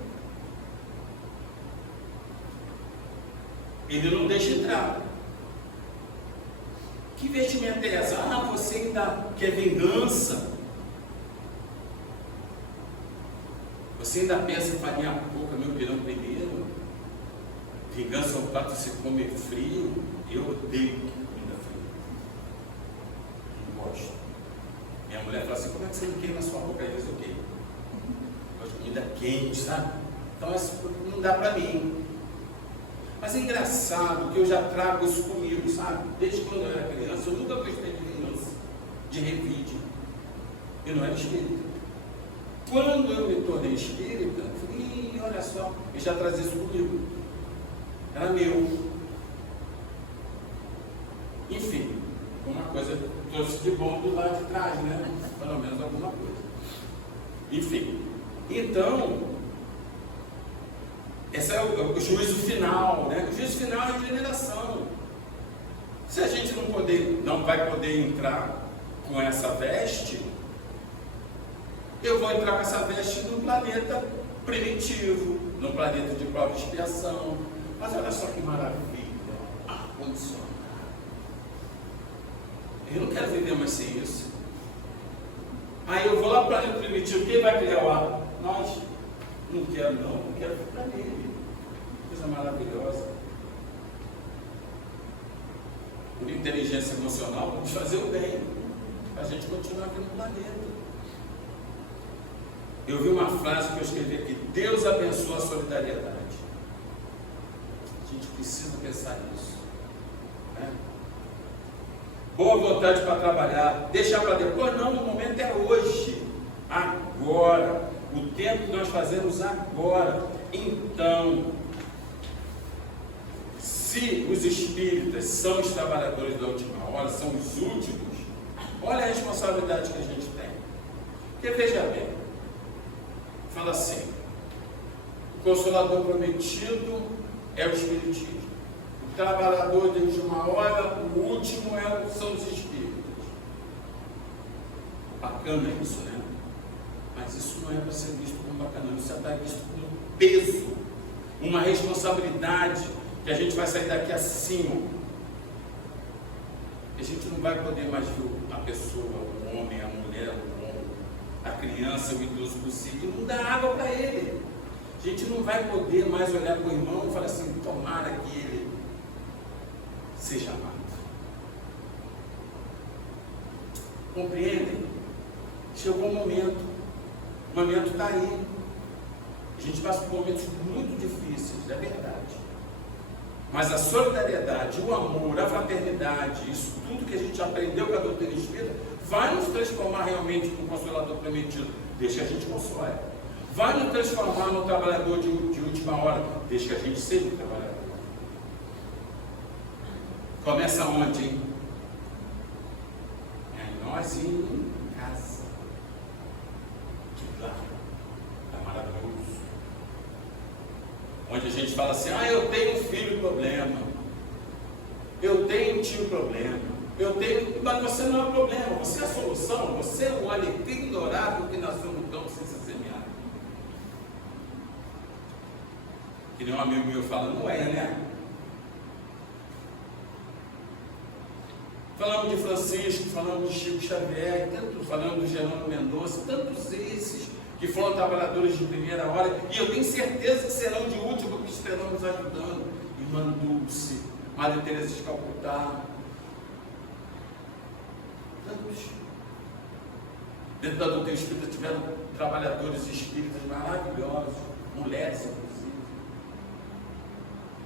ele não deixa entrar. Que vestimenta é essa? Ah, você ainda quer vingança? Você ainda pensa em farinha pouca, meu pirão primeiro? Vingança é um prato que se come frio. Eu odeio comida fria. Não gosto. Minha mulher fala assim: como é que você não queima a sua boca? Às vezes eu queimo. Gosto de comida quente, sabe? Então não dá para mim. Mas é engraçado que eu já trago isso comigo, sabe? Desde quando eu era criança, eu nunca gostei de vingança, de revide. Eu não era espírita. Quando eu me tornei espírita, eu falei: olha só, eu já trazia isso comigo. Era meu. Enfim, uma coisa trouxe de bom do lado de trás, né? Pelo menos alguma coisa. Enfim, então, esse é o juízo final, né? O juízo final é a regeneração. Se a gente não vai poder entrar com essa veste, eu vou entrar com essa veste num planeta primitivo, num planeta de prova e expiação. Mas olha só que maravilha, ar-condicionado. Eu não quero viver mais sem isso. Aí eu vou lá para o planeta primitivo, quem vai criar o ar? Nós. Não quero ficar nele. Coisa maravilhosa. Por inteligência emocional, vamos fazer o bem, para a gente continuar aqui no planeta. Eu vi uma frase que eu escrevi aqui: Deus abençoa a solidariedade. A gente precisa pensar nisso. né? Boa vontade para trabalhar, deixar para depois, não, o momento é hoje, agora, o tempo que nós fazemos agora. Então, se os espíritas são os trabalhadores da última hora, são os últimos, olha a responsabilidade que a gente tem. Porque veja bem, fala assim, o Consolador prometido é o Espiritismo. O trabalhador de última hora, o último são os espíritos. Bacana isso, né? Mas isso não é para ser visto como bacana, isso está visto como um peso, uma responsabilidade, que a gente vai sair daqui acima. A gente não vai poder mais ver a pessoa, o homem, a mulher, a criança, o idoso do sítio, não dá água para ele. A gente não vai poder mais olhar para o irmão e falar assim, tomara que ele seja amado. Compreendem? Chegou o momento está aí. A gente passa por momentos muito difíceis, é verdade. Mas a solidariedade, o amor, a fraternidade, isso tudo que a gente aprendeu com a doutrina espírita, vai nos transformar realmente no Consolador prometido. Deixa que a gente console. Vai nos transformar no trabalhador de última hora. Deixa que a gente seja o trabalhador. Começa onde, hein? É em nós e em casa. Que lá é maravilhoso. Onde a gente fala assim, eu tenho um filho problema, eu tenho um tio problema, mas você não é o problema, você é a solução, você é o alecrim dourado que nasceu no campo sem ser semeado. Que nem um amigo meu fala, não é, né? Falamos de Francisco, falamos de Chico Xavier, falamos de Gerônimo Mendonça, tantos esses que foram trabalhadores de primeira hora, e eu tenho certeza que serão de último, que estarão nos ajudando. Irmã Dulce, Madre Teresa de Calcutá, tantos. Dentro da doutrina espírita tiveram trabalhadores espíritas maravilhosos, mulheres inclusive,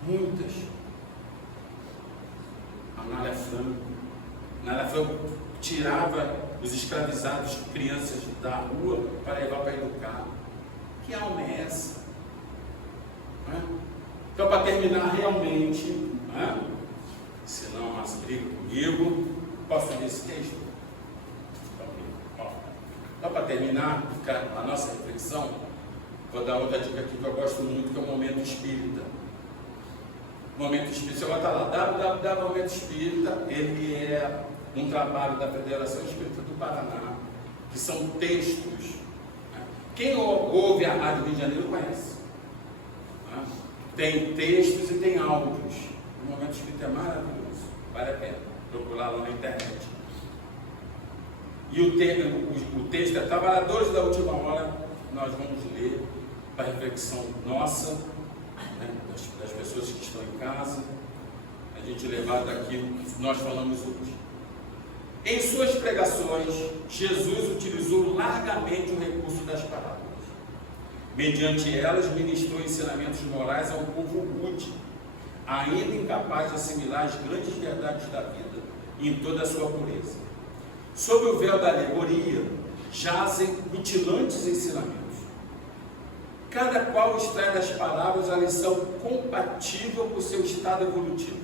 muitas. Anália Franco tirava os escravizados, crianças da rua, para levar para educar. Que alma é essa? Então, para terminar realmente, senão mas briga comigo, posso ler esse texto? Então, para terminar a nossa reflexão, vou dar outra dica aqui que eu gosto muito, que é o Momento Espírita. O Momento Espírita, você vai estar lá, Momento Espírita, ele é um trabalho da Federação Espírita do Paraná, que são textos. Quem ouve a Rádio Rio de Janeiro conhece. Tem textos e tem áudios. O Momento Espírita é maravilhoso, vale a pena procurar lá na internet. E o texto é Trabalhadores da Última Hora. Nós vamos ler para reflexão nossa, das pessoas que estão em casa, a gente levar daquilo que nós falamos hoje. Em suas pregações, Jesus utilizou largamente o recurso das parábolas. Mediante elas, ministrou ensinamentos morais a um povo rude, ainda incapaz de assimilar as grandes verdades da vida em toda a sua pureza. Sob o véu da alegoria, jazem mutilantes ensinamentos. Cada qual extrai das parábolas a lição compatível com o seu estado evolutivo,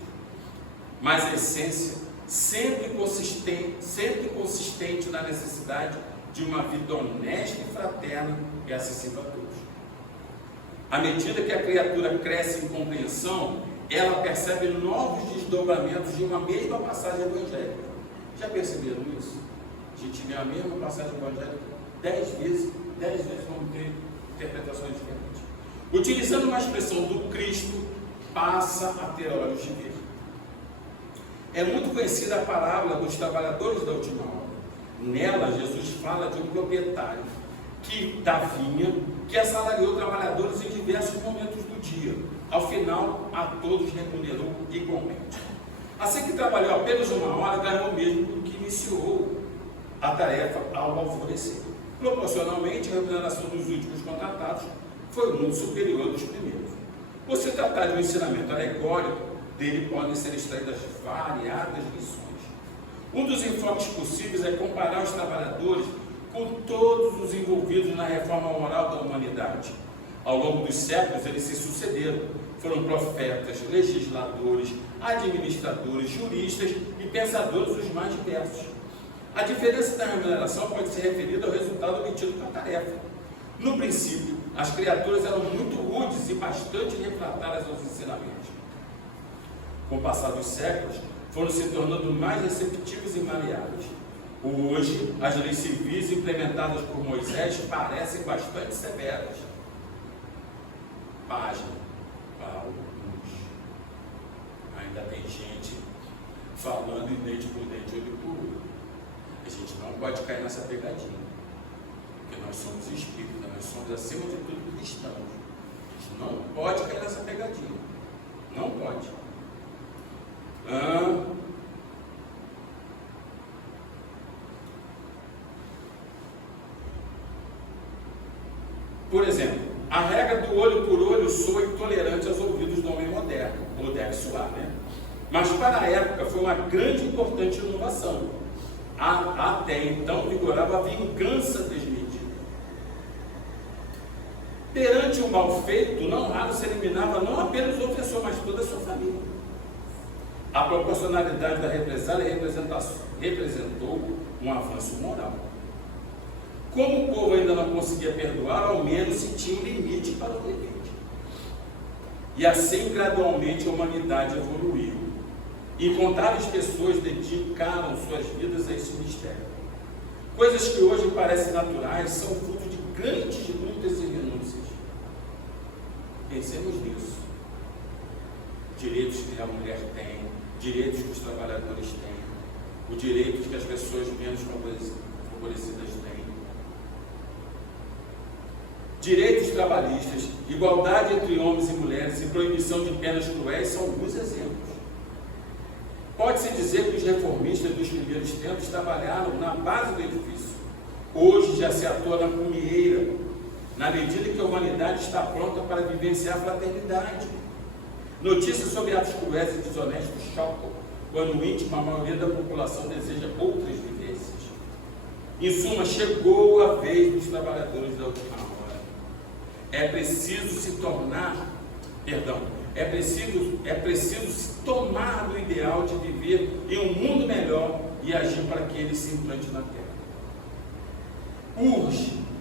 mas a essência sempre consistente na necessidade de uma vida honesta e fraterna e acessível a todos. À medida que a criatura cresce em compreensão, ela percebe novos desdobramentos de uma mesma passagem evangélica. Já perceberam isso? A gente lê a mesma passagem evangélica 10 vezes vamos ter interpretações diferentes. Utilizando uma expressão do Cristo, passa a ter olhos de ver. É muito conhecida a parábola dos trabalhadores da última hora. Nela, Jesus fala de um proprietário da vinha que assalariou trabalhadores em diversos momentos do dia. Ao final, a todos remunerou igualmente. Assim que trabalhou apenas uma hora, ganhou o mesmo do que iniciou a tarefa ao alvorecer. Proporcionalmente, a remuneração dos últimos contratados foi muito superior dos primeiros. Por se tratar de um ensinamento alegórico, Dele podem ser extraídas variadas lições. Um dos enfoques possíveis é comparar os trabalhadores com todos os envolvidos na reforma moral da humanidade. Ao longo dos séculos, eles se sucederam. Foram profetas, legisladores, administradores, juristas e pensadores os mais diversos. A diferença da remuneração pode ser referida ao resultado obtido com a tarefa. No princípio, as criaturas eram muito rudes e bastante refratárias aos ensinamentos. Com o passar dos séculos, foram se tornando mais receptivos e maleáveis. Hoje, as leis civis implementadas por Moisés parecem bastante severas. Página para alguns. Ainda tem gente falando em dente por dente, olho por olho. A gente não pode cair nessa pegadinha. Porque nós somos espíritas, nós somos acima de tudo cristãos. A gente não pode cair nessa pegadinha. Não pode. Por exemplo, a regra do olho por olho soa intolerante aos ouvidos do homem moderno, ou deve soar, né? Mas para a época foi uma grande e importante inovação. Até então vigorava a vingança desmedida. Perante o mal feito, não raro se eliminava não apenas o ofensor, mas toda a sua família. A proporcionalidade da represália representou um avanço moral. Como o povo ainda não conseguia perdoar, ao menos se tinha um limite para o limite. E assim, gradualmente, a humanidade evoluiu. Incontáveis pessoas dedicaram suas vidas a esse mistério. Coisas que hoje parecem naturais são fruto de grandes lutas e renúncias. Pensemos nisso. Direitos que a mulher tem, direitos que os trabalhadores têm, os direitos que as pessoas menos favorecidas têm. Direitos trabalhistas, igualdade entre homens e mulheres e proibição de penas cruéis são alguns exemplos. Pode-se dizer que os reformistas dos primeiros tempos trabalharam na base do edifício. Hoje já se atua na cumieira, na medida que a humanidade está pronta para vivenciar a fraternidade. Notícias sobre atos cruéis e desonestos chocam, quando o íntimo, a maioria da população deseja outras vivências. Em suma, chegou a vez dos trabalhadores da última hora. É preciso se se tomar do ideal de viver em um mundo melhor e agir para que ele se implante na terra.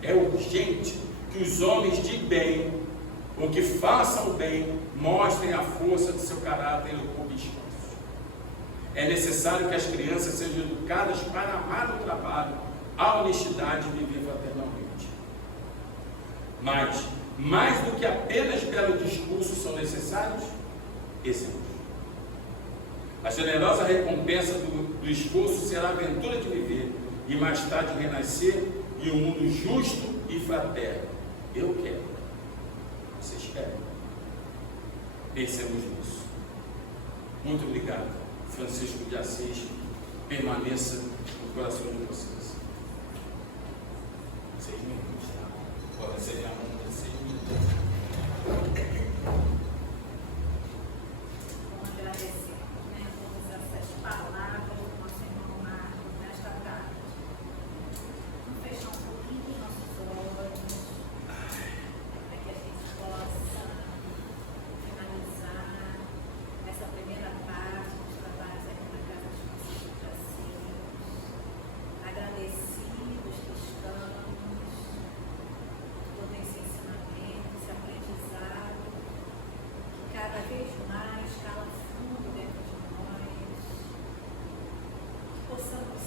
É urgente que os homens de bem, ou que façam o bem, mostrem a força de seu caráter e ocupem espaço. É necessário que as crianças sejam educadas para amar o trabalho, a honestidade e viver fraternalmente. Mas, mais do que apenas belos discursos são necessários, exemplos. A generosa recompensa do esforço será a aventura de viver e mais tarde renascer em um mundo justo e fraterno. Eu quero. Vocês querem? Pensemos nisso. Muito obrigado. Francisco de Assis, permaneça no coração de vocês. 6 minutos, tá? Pode ser a 6 minutos. Vamos agradecer, né, todas essas palavras do nosso irmão Marcos nesta tarde. Vamos fechar um pouquinho os nossos olhos, para que a gente possa finalizar essa primeira parte dos trabalhos aqui na Casa dos Francisco de Assis. Agradecidos que estamos todo esse ensinamento, esse aprendizado, que cada vez mais cala fundo dentro de nós, que possamos